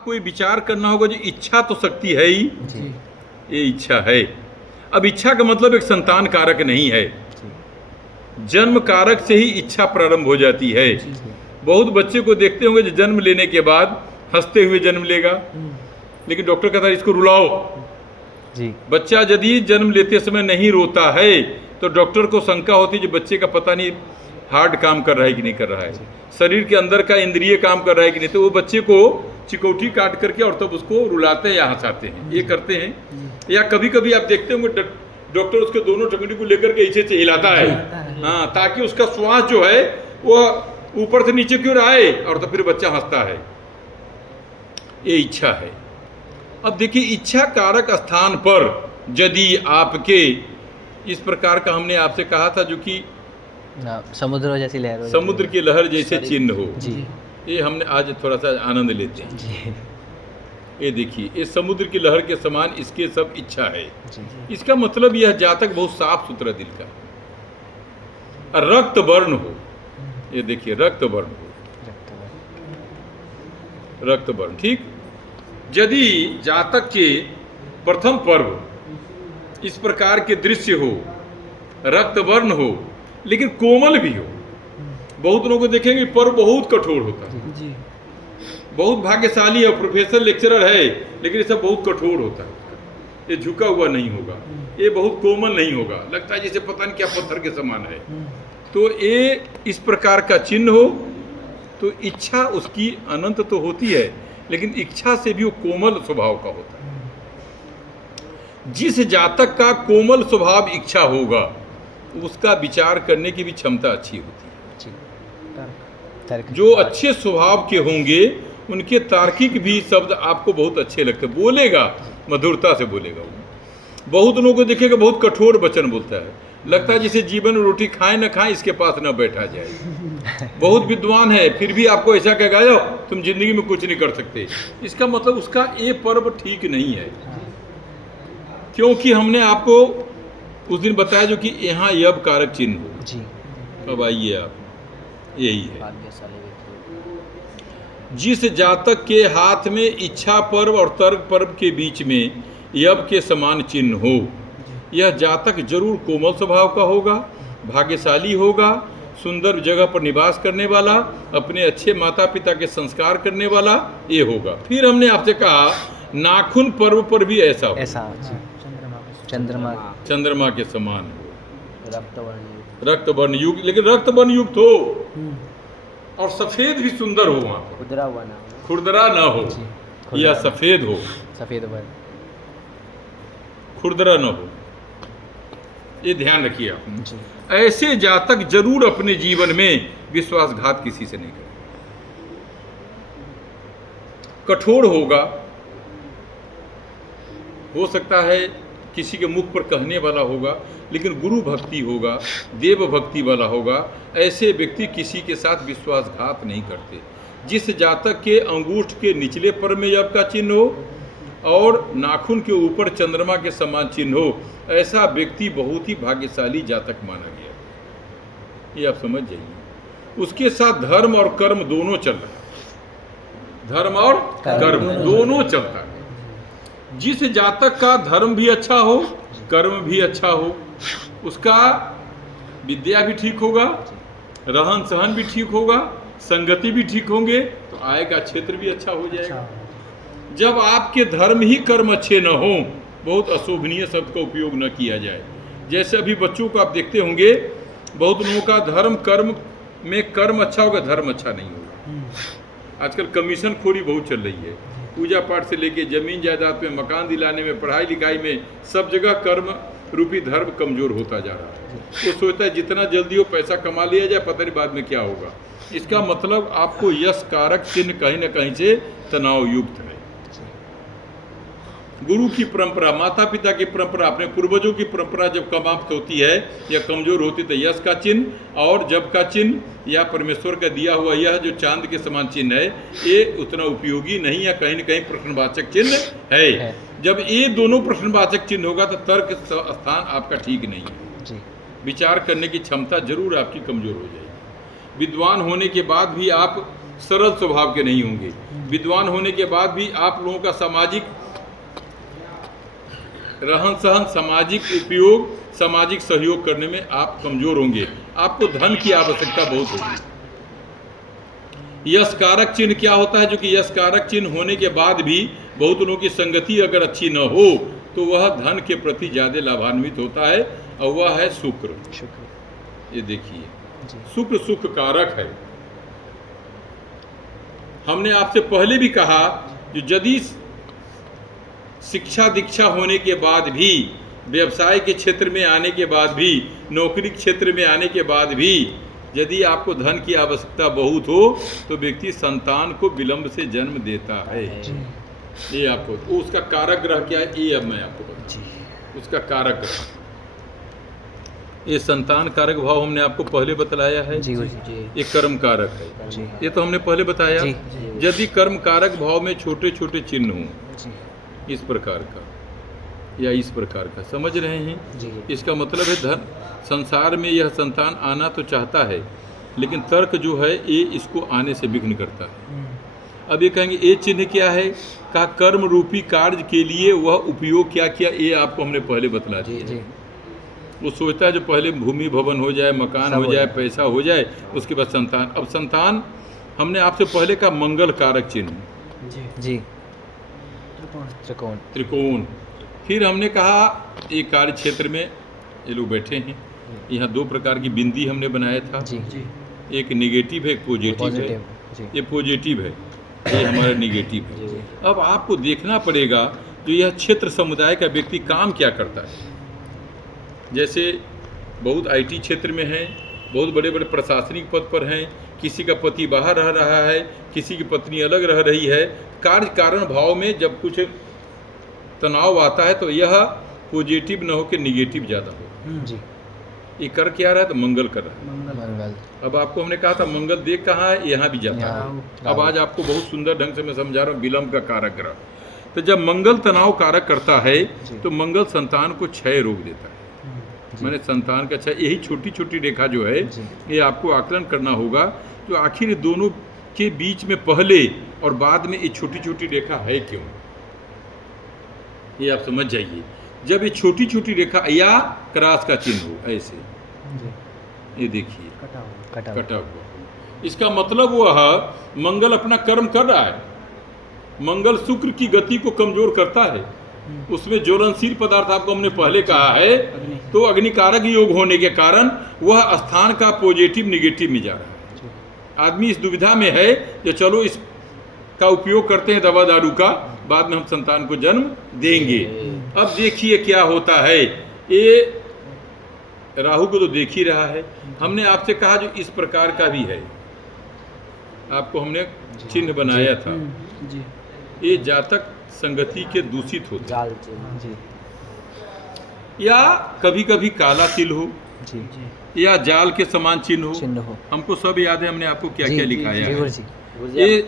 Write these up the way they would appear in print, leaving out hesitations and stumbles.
कोई विचार करना होगा जो इच्छा तो शक्ति है ही, ये इच्छा है। अब इच्छा का मतलब एक संतान कारक नहीं है, जन्म कारक से ही इच्छा प्रारंभ हो जाती है। बहुत बच्चे को देखते होंगे जो जन्म लेने के बाद हंसते हुए जन्म लेगा, लेकिन डॉक्टर कहता है इसको रुलाओ जी। बच्चा यदि जन्म लेते समय नहीं रोता है तो डॉक्टर को शंका होती है कि बच्चे का पता नहीं हार्ट काम कर रहा है कि नहीं कर रहा है, शरीर के अंदर का इंद्रिय काम कर रहा है कि नहीं। तो वो बच्चे को चिकौटी काट करके और तब उसको रुलाते हैं या हंसाते हैं, ये करते हैं। या कभी कभी आप देखते होंगे डॉक्टर उसके दोनों टंगड़ी को लेकर के ऐसे हिलाता है, हाँ, ताकि उसका श्वास जो है वो ऊपर से नीचे की ओर आए और तो फिर बच्चा हंसता है। ये इच्छा है। अब देखिए इच्छा कारक स्थान पर यदि आपके इस प्रकार का हमने आपसे कहा था जो कि समुद्र जैसी लहर, समुद्र की लहर जैसे चिन्ह हो जी, ये हमने आज थोड़ा सा आनंद लेते हैं जी। ये देखिए ये समुद्र की लहर के समान इसके सब इच्छा है जी। इसका मतलब यह जातक बहुत साफ सुथरा दिल का, रक्त वर्ण हो, ये देखिए रक्त वर्ण हो, रक्त वर्ण ठीक। यदि जातक के प्रथम पर्व इस प्रकार के दृश्य हो, रक्त वर्ण हो, लेकिन कोमल भी हो। बहुत लोगों को देखेंगे पर्व बहुत कठोर होता है जी। बहुत भाग्यशाली है, प्रोफेसर लेक्चरर है, लेकिन ये सब बहुत कठोर होता है, ये झुका हुआ नहीं होगा, ये बहुत कोमल नहीं होगा, लगता है जैसे पता नहीं क्या पत्थर के समान है। तो ये इस प्रकार का चिन्ह हो तो इच्छा उसकी अनंत तो होती है, लेकिन इच्छा से भी वो कोमल स्वभाव का होता है। जिस जातक का कोमल स्वभाव इच्छा होगा उसका विचार करने की भी क्षमता अच्छी होती है। जो अच्छे स्वभाव के होंगे उनके तार्किक भी शब्द आपको बहुत अच्छे लगते, बोलेगा मधुरता से बोलेगा। वो बहुत लोगों को देखेगा बहुत कठोर वचन बोलता है, लगता है जैसे जीवन में रोटी खाए न खाए इसके पास न बैठा जाए। बहुत विद्वान है फिर भी आपको ऐसा कहेगा जाओ तुम जिंदगी में कुछ नहीं कर सकते। इसका मतलब उसका ये पर्व ठीक नहीं है, क्योंकि हमने आपको उस दिन बताया जो कि यहाँ यब कारक चिन्ह हो जी। अब आइए आप, यही है जिस जातक के हाथ में इच्छा पर्व और तर्क पर्व के बीच में यब के समान चिन्ह हो, यह जातक जरूर कोमल स्वभाव का होगा, भाग्यशाली होगा, सुंदर जगह पर निवास करने वाला, अपने अच्छे माता पिता के संस्कार करने वाला ये होगा। फिर हमने आपसे कहा नाखून पर्व पर भी ऐसा हो, चंद्रमा के समान हो, रक्त वर्ण युक्त, लेकिन रक्त वर्ण युक्त हो और सफेद भी सुंदर हो, वहाँ पर खुरदरा ना हो या सफेद हो, सफेद वर्ण खुरदरा ना हो, ये ध्यान रखिए आप। ऐसे जातक जरूर अपने जीवन में विश्वासघात किसी से नहीं करें। कठोर होगा, हो सकता है किसी के मुख पर कहने वाला होगा, लेकिन गुरु भक्ति होगा, देव भक्ति वाला होगा। ऐसे व्यक्ति किसी के साथ विश्वासघात नहीं करते। जिस जातक के अंगूठ के निचले पर में यब का चिन्ह हो और नाखून के ऊपर चंद्रमा के समान चिन्ह हो, ऐसा व्यक्ति बहुत ही भाग्यशाली जातक माना गया। ये आप समझ जाइए। उसके साथ धर्म और कर्म दोनों चल रहा है, धर्म और कर्म दोनों चलता है। जिस जातक का धर्म भी अच्छा हो, कर्म भी अच्छा हो, उसका विद्या भी ठीक होगा, रहन सहन भी ठीक होगा, संगति भी ठीक होंगे, तो आय का क्षेत्र भी अच्छा हो जाएगा। जब आपके धर्म ही कर्म अच्छे न हो, बहुत अशोभनीय शब्द का उपयोग न किया जाए। जैसे अभी बच्चों को आप देखते होंगे, बहुत लोगों का धर्म कर्म में कर्म अच्छा होगा, धर्म अच्छा नहीं होगा। आजकल कमीशन खोरी बहुत चल रही है, पूजा पाठ से लेके जमीन जायदाद में, मकान दिलाने में, पढ़ाई लिखाई में, सब जगह कर्म रूपी धर्म कमजोर होता जा रहा है। वो सोचता है जितना जल्दी हो पैसा कमा लिया जाए, पता नहीं बाद में क्या होगा। इसका मतलब आपको यश कारक चिन्ह कहीं न कहीं से तनाव युक्त है। गुरु की परंपरा, माता पिता की परंपरा, अपने पूर्वजों की परंपरा जब समाप्त होती है या कमजोर होती तो यश का चिन्ह और जब का चिन्ह या परमेश्वर का दिया हुआ यह जो चांद के समान चिन्ह है, ये उतना उपयोगी नहीं या कहीं न कहीं प्रश्नवाचक चिन्ह है। जब ये दोनों प्रश्नवाचक चिन्ह होगा तो तर्क स्थान आपका ठीक नहीं है, विचार करने की क्षमता जरूर आपकी कमजोर हो जाएगी। विद्वान होने के बाद भी आप सरल स्वभाव के नहीं होंगे। विद्वान होने के बाद भी आप लोगों का सामाजिक रहन सहन, सामाजिक उपयोग, सामाजिक सहयोग करने में आप कमजोर होंगे। आपको धन की आवश्यकता बहुत होगी। यश कारक चिन्ह क्या होता है? जो कि यश कारक चिन्ह होने के बाद भी बहुत लोगों की संगति अगर अच्छी न हो तो वह धन के प्रति ज़्यादा लाभान्वित होता है, और वह है शुक्र। ये देखिए, शुक्र सुख कारक है। हमने आपसे पहले भी कहा, जो यदि शिक्षा दीक्षा होने के बाद भी, व्यवसाय के क्षेत्र में आने के बाद भी, नौकरी क्षेत्र में आने के बाद भी यदि आपको धन की आवश्यकता बहुत हो तो व्यक्ति संतान को विलंब से जन्म देता है। ये आपको, उसका कारक ग्रह क्या है ये अब मैं आपको बताऊं। उसका कारक ग्रह, ये संतान कारक भाव हमने आपको पहले बतलाया है। ये कर्म कारक है, ये तो हमने पहले बताया। यदि कर्म कारक भाव में छोटे छोटे चिन्ह हों, इस प्रकार का या इस प्रकार का, समझ रहे हैं? इसका मतलब है धन, संसार में यह संतान आना तो चाहता है, लेकिन तर्क जो है ये इसको आने से विघ्न करता है। अब ये कहेंगे ये चिन्ह क्या है? का कर्म रूपी कार्य के लिए वह उपयोग क्या किया, ये आपको हमने पहले बतला दिया। वो सोचता है जो पहले भूमि भवन हो जाए, मकान हो जाए, पैसा हो जाए, उसके बाद संतान। अब संतान हमने आपसे पहले का मंगल कारक चिन्ह, त्रिकोण। फिर हमने कहा एक कार्य क्षेत्र में ये लोग बैठे हैं, यहाँ दो प्रकार की बिंदी हमने बनाया था। एक निगेटिव है, एक पॉजिटिव है। ये पॉजिटिव है, ये हमारा निगेटिव है। अब आपको देखना पड़ेगा जो यह क्षेत्र समुदाय का व्यक्ति काम क्या करता है। जैसे बहुत आईटी क्षेत्र में है, बहुत बड़े बड़े प्रशासनिक पद पर हैं, किसी का पति बाहर रह रहा है, किसी की पत्नी अलग रह रही है। कार्य कारण भाव में जब कुछ तनाव आता है तो यह पॉजिटिव न होकर निगेटिव ज़्यादा हो। ये कर क्या रहा है? तो मंगल कर रहा है। मंगल। अब आपको हमने कहा था मंगल देख कहाँ है, यहाँ भी जाता है। अब आज आपको बहुत सुंदर ढंग से मैं समझा रहा हूँ, विलंब का कारक ग्रह। तो जब मंगल तनाव कारक करता है तो मंगल संतान को क्षय रोक देता है। मैंने संतान का क्षय, यही छोटी छोटी रेखा जो है ये आपको आकलन करना होगा, जो आखिर दोनों के बीच में पहले और बाद में ये छोटी छोटी रेखा है क्यों, ये आप समझ जाइए। जब ये छोटी छोटी रेखा या क्रॉस का चिन्ह हो ऐसे, ये देखिए कटा हुआ, इसका मतलब वह मंगल अपना कर्म कर रहा है। मंगल शुक्र की गति को कमजोर करता है। उसमें ज्वलनशील पदार्थ आपको हमने पहले कहा है, तो अग्निकारक योग होने के कारण वह स्थान का पॉजिटिव निगेटिव में जा रहा है। आदमी इस दुविधा में है कि चलो इसका उपयोग करते हैं दवा दारू का, बाद में हम संतान को जन्म देंगे। अब देखिए क्या होता है, ये राहु को तो देख ही रहा है। हमने आपसे कहा जो इस प्रकार का भी है, आपको हमने चिन्ह बनाया था। ये जातक संगति के दूषित होते हैं, या कभी कभी काला तिल हो, या जाल के समान चिन्ह हो। हमको सब याद है, हमने आपको क्या क्या लिखाया है। ये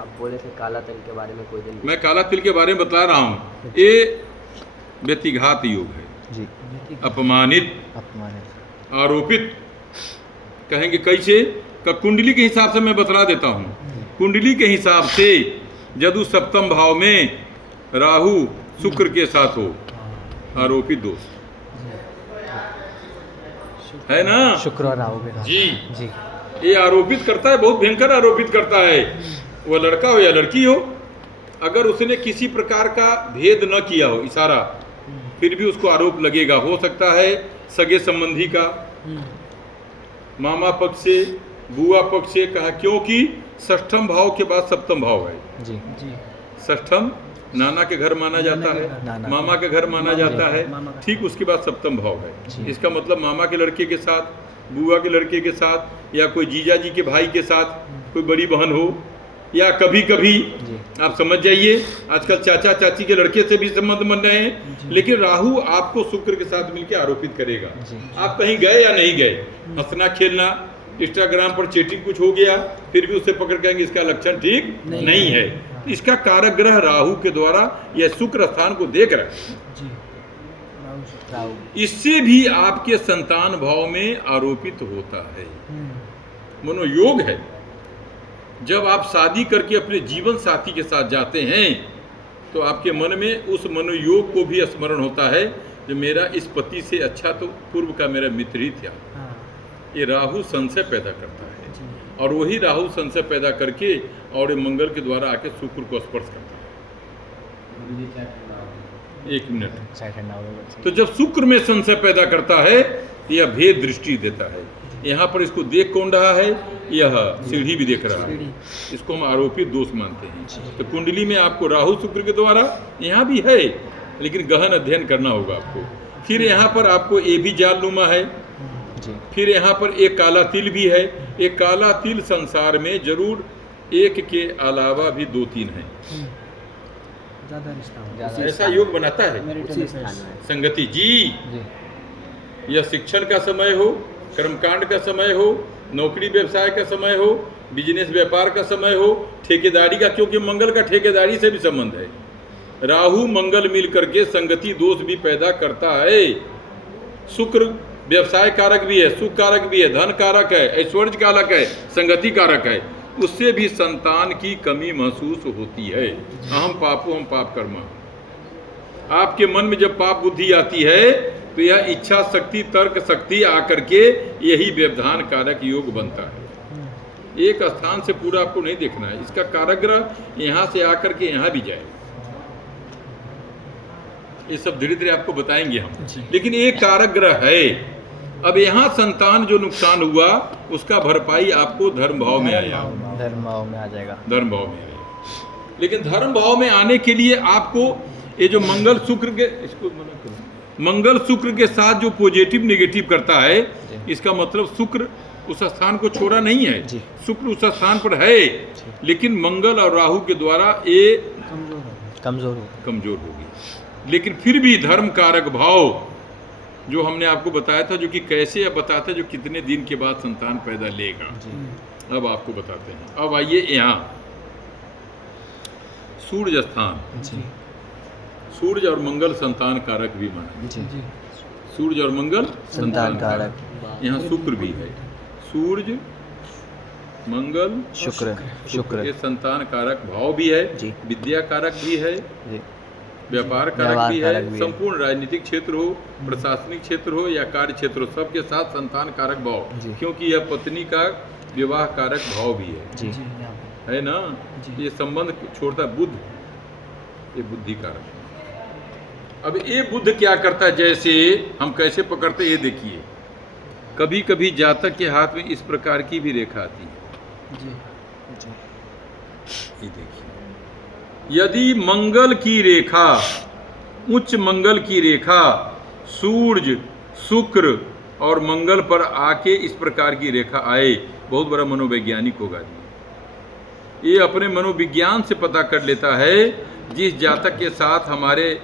आप बोले थे काला तिल के बारे में कोई दिन, मैं काला तिल के बारे में बता रहा हूँ। ये व्यतिघात योग है, अपमानित, आरोपित। कहेंगे कैसे? का कुंडली के हिसाब से मैं बतला देता हूँ। कुंडली के हिसाब से यदि सप्तम भाव में राहु शुक्र के साथ हो, आरोपित दोष है ना, शुक्र और राहु के जी। ये आरोपित करता है, बहुत भयंकर आरोपित करता है। वह लड़का हो या लड़की हो, अगर उसने किसी प्रकार का भेद न किया हो, इशारा, फिर भी उसको आरोप लगेगा। हो सकता है सगे संबंधी का, मामा पक्ष से, बुआ पक्ष से कहा, क्योंकि षष्ठम भाव के बाद सप्तम भाव है। षष्ठम नाना के घर माना जाता है, मामा के घर माना जाता है, ठीक उसके बाद सप्तम भाव है। इसका मतलब मामा के लड़के के साथ, बुआ के लड़के के साथ, या कोई जीजा जी के भाई के साथ कोई बड़ी बहन हो, या कभी कभी आप समझ जाइए आजकल चाचा चाची के लड़के से भी संबंध बन रहे हैं। लेकिन राहु आपको शुक्र के साथ मिलकर आरोपित करेगा। आप कहीं गए या नहीं गए, हंसना खेलना, इंस्टाग्राम पर चैटिंग कुछ हो गया, फिर भी उसे पकड़ कहेंगे इसका लक्षण ठीक नहीं है। इसका कारक ग्रह राहु के द्वारा यह शुक्र स्थान को देख रहा है। इससे भी आपके संतान भाव में आरोपित होता है। मनोयोग है, जब आप शादी करके अपने जीवन साथी के साथ जाते हैं तो आपके मन में उस मनोयोग को भी स्मरण होता है जो मेरा इस पति से अच्छा तो पूर्व का मेरा मित्र ही था। ये राहु संशय पैदा करता है और वही राहु संशय पैदा करके और ये मंगल के द्वारा आके शुक्र को स्पर्श करता है। 1 मिनट। Side hand out. तो जब शुक्र में संशय पैदा करता है तो यह भेद दृष्टि देता है। यहाँ पर इसको देख कौन रहा है? यह सीढ़ी भी देख रहा है। इसको हम आरोपित दोष मानते हैं। तो कुंडली में आपको राहु शुक्र के द्वारा यहाँ भी है, लेकिन गहन अध्ययन करना होगा आपको। फिर यहाँ पर आपको ये भी जालनुमा है जी। फिर यहाँ पर एक काला तिल भी है। एक काला तिल संसार में जरूर एक के अलावा भी 2-3 हैं। ज़्यादा रिश्ता ज़्यादा ऐसा योग बनाता है उसी स्थान में। संगति जी। जी। यह शिक्षण का समय हो, कर्मकांड का समय हो, नौकरी व्यवसाय का समय हो, बिजनेस व्यापार का समय हो, ठेकेदारी का, क्योंकि मंगल का ठेकेदारी से भी संबंध है। राहु मंगल मिल करके संगति दोष भी पैदा करता है। शुक्र व्यवसाय कारक भी है, सुख कारक भी है, धन कारक है, ऐश्वर्य कारक है, संगति कारक है। उससे भी संतान की कमी महसूस होती है। अहम पापो हम पाप कर्मा। आपके मन में जब पाप बुद्धि आती है तो यह इच्छा शक्ति तर्क शक्ति आकर के यही व्यवधान कारक योग बनता है। एक स्थान से पूरा आपको नहीं देखना है। इसका कारक ग्रह यहाँ से आकर के यहाँ भी जाए। ये सब धीरे धीरे आपको बताएंगे हम, लेकिन एक कारक ग्रह है। अब यहाँ संतान जो नुकसान हुआ उसका भरपाई आपको धर्म भाव में आया। धर्म भाव में आ जाएगा। धर्म भाव में आएगा। लेकिन धर्म भाव में आने के लिए आपको ये जो मंगल शुक्र के, इसको मना करो, मंगल शुक्र के साथ जो पॉजिटिव नेगेटिव करता है, इसका मतलब शुक्र उस स्थान को छोड़ा नहीं है। शुक्र उस स्थान पर है, लेकिन मंगल और राहु के द्वारा ये कमजोर होगी। लेकिन फिर भी धर्म कारक भाव जो हमने आपको बताया था, जो कि कैसे अब बताते हैं, जो कितने दिन के बाद संतान पैदा लेगा, अब आपको बताते हैं। अब आइए यहाँ सूर्य स्थान। सूर्य और मंगल संतान कारक भी माना। सूर्य और मंगल संतान कारक। यहाँ शुक्र भी है। सूर्य मंगल शुक्र ये संतान कारक भाव भी है, विद्या कारक भी है, व्यापार कारक भी है। संपूर्ण राजनीतिक क्षेत्र हो, प्रशासनिक क्षेत्र हो या कार्य क्षेत्र हो, सबके साथ संतान कारक भाव, क्योंकि यह पत्नी का विवाह कारक भाव भी है ना। ये संबंध छोड़ता बुध, ये बुद्धि कारक। अब ये बुध क्या करता है, जैसे हम कैसे पकड़ते ये देखिए। कभी कभी जातक के हाथ में इस प्रकार की भी रेखा आती है। ये देखिए, यदि मंगल की रेखा, उच्च मंगल की रेखा सूर्य शुक्र और मंगल पर आके इस प्रकार की रेखा आए, बहुत बड़ा मनोवैज्ञानिक होगा। ये अपने मनोविज्ञान से पता कर लेता है जिस जातक के साथ हमारे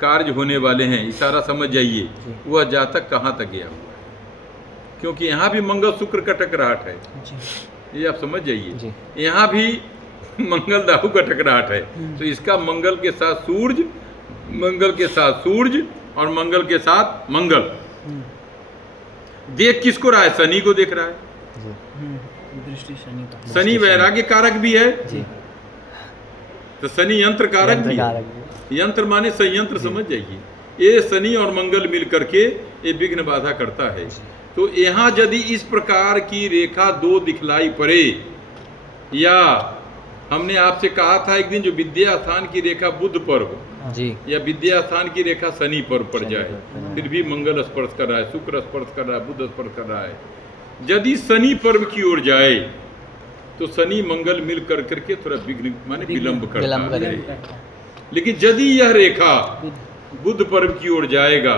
कार्य होने वाले हैं, इशारा समझ जाइए, वह जातक कहाँ तक गया हुआ है। क्योंकि यहाँ भी मंगल शुक्र का टकराहट है, ये आप समझ जाइए। यहाँ भी मंगल राहु का टकराहट है, तो इसका मंगल के साथ सूर्य, मंगल के साथ सूर्य और मंगल के साथ मंगल देख किसको रहा है? शनि को देख रहा है। दृष्टि शनि का। शनि वैराग्य कारक भी है, तो शनि यंत्र कारक भी है। यंत्र माने संयंत्र, समझ जाइए। ये शनि और मंगल मिल करके ये विघ्न बाधा करता है। तो यहाँ यदि इस प्रकार की रेखा 2 दिखलाई पड़े, या हमने आपसे कहा था एक दिन, जो विद्या स्थान की रेखा बुध पर हो या विद्या स्थान की रेखा शनि पर पड़ जाए, फिर भी मंगल स्पर्श कर रहा है, शुक्र स्पर्श कर रहा है, बुध स्पर्श कर रहा है। यदि शनि पर्व की ओर जाए तो शनि मंगल मिल कर करके थोड़ा विघ्न माने विलंब करता है। लेकिन यदि यह रेखा बुध पर्व की ओर जाएगा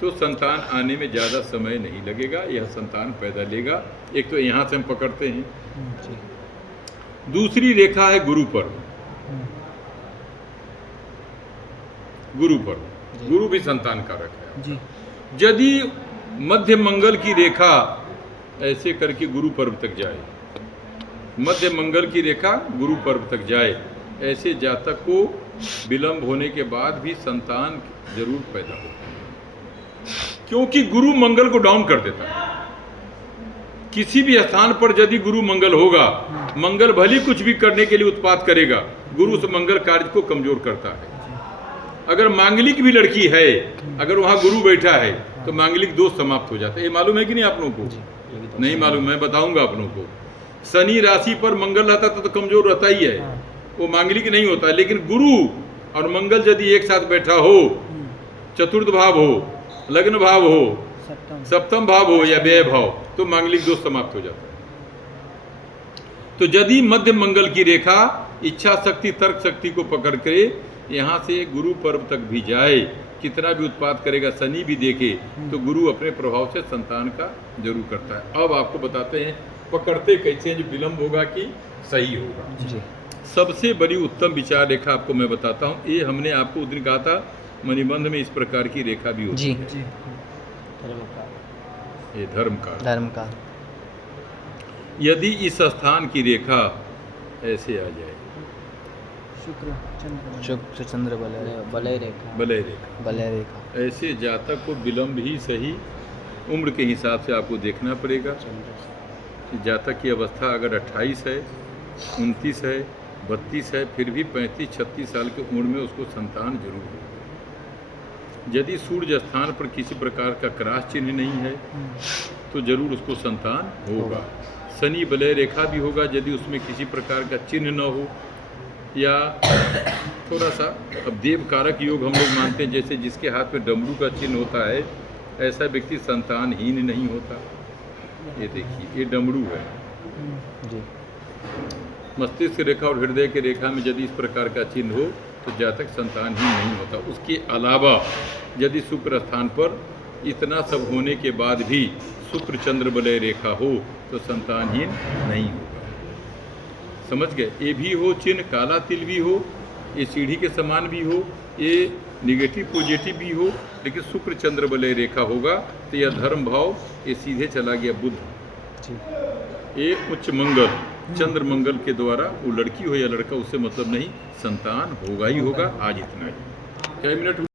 तो संतान आने में ज़्यादा समय नहीं लगेगा, यह संतान पैदा लेगा। एक तो यहाँ से हम पकड़ते हैं। दूसरी रेखा है गुरु पर्व। गुरु पर्व, गुरु भी संतान कारक है। यदि मध्य मंगल की रेखा ऐसे करके गुरु पर्व तक जाए, मध्य मंगल की रेखा गुरु पर्व तक जाए, ऐसे जातक को विलंब होने के बाद भी संतान जरूर पैदा होता है, क्योंकि गुरु मंगल को डाउन कर देता है। किसी भी स्थान पर यदि गुरु मंगल होगा मंगल भली कुछ भी करने के लिए उत्पात करेगा, गुरु उस मंगल कार्य को कमजोर करता है। अगर मांगलिक भी लड़की है, अगर वहाँ गुरु बैठा है तो मांगलिक दोष समाप्त हो जाता है। ये मालूम है कि नहीं आप लोगों को? नहीं मालूम, मैं बताऊंगा आप लोगों को। शनि राशि पर मंगल रहता तो कमजोर रहता ही है, वो मांगलिक नहीं होता है। लेकिन गुरु और मंगल यदि एक साथ बैठा हो, चतुर्थ भाव हो, लग्न भाव हो, सप्तम भाव हो या व्यय भाव, तो मांगलिक दोष समाप्त हो जाता है। तो यदि मध्य मंगल की रेखा इच्छा शक्ति तर्क शक्ति को पकड़ के यहाँ से गुरु पर्व तक भी जाए, कितना भी उत्पात करेगा, शनि भी देखे, तो गुरु अपने प्रभाव से संतान का जरूर करता है। अब आपको बताते हैं पकड़ते कैसे, जो विलम्ब होगा कि सही होगा। जी। सबसे बड़ी उत्तम विचार रेखा आपको मैं बताता हूँ। ये हमने आपको उस दिन कहा था मणिबंध में इस प्रकार की रेखा भी होती है। जी। ये धर्म का, धर्म का। यदि इस स्थान की रेखा ऐसे आ जाए, शुक्र चंद्र बलय रेखा, बलय रेखा, बलय रेखा, ऐसे जातक को विलम्ब ही सही उम्र के हिसाब से आपको देखना पड़ेगा कि जातक की अवस्था अगर 28 है, 29 है, 32 है, फिर भी 35-36 साल की उम्र में उसको संतान जरूर हो। यदि सूर्य स्थान पर किसी प्रकार का क्रॉस चिन्ह नहीं है तो जरूर उसको संतान होगा। शनि बलय रेखा भी होगा यदि उसमें किसी प्रकार का चिन्ह न हो, या थोड़ा सा, अब देव कारक योग हम लोग मानते हैं, जैसे जिसके हाथ में डमरू का चिन्ह होता है ऐसा व्यक्ति संतानहीन नहीं होता। ये देखिए, ये डमरू है। जी। मस्तिष्क रेखा और हृदय की रेखा में यदि इस प्रकार का चिन्ह हो तो जातक संतानहीन नहीं होता। उसके अलावा यदि शुक्र स्थान पर इतना सब होने के बाद भी शुक्र चंद्र बलय रेखा हो तो संतानहीन नहीं होगा। समझ गए? ये भी हो चिन्ह, काला तिल भी हो, ये सीढ़ी के समान भी हो, ये निगेटिव पॉजिटिव भी हो, लेकिन शुक्र चंद्र बलय रेखा होगा तो यह धर्म भाव ये सीधे चला गया बुध। ये उच्च मंगल, चंद्र मंगल के द्वारा वो लड़की हो या लड़का, उससे मतलब नहीं, संतान होगा ही होगा। आज इतना ही। क्या मिनट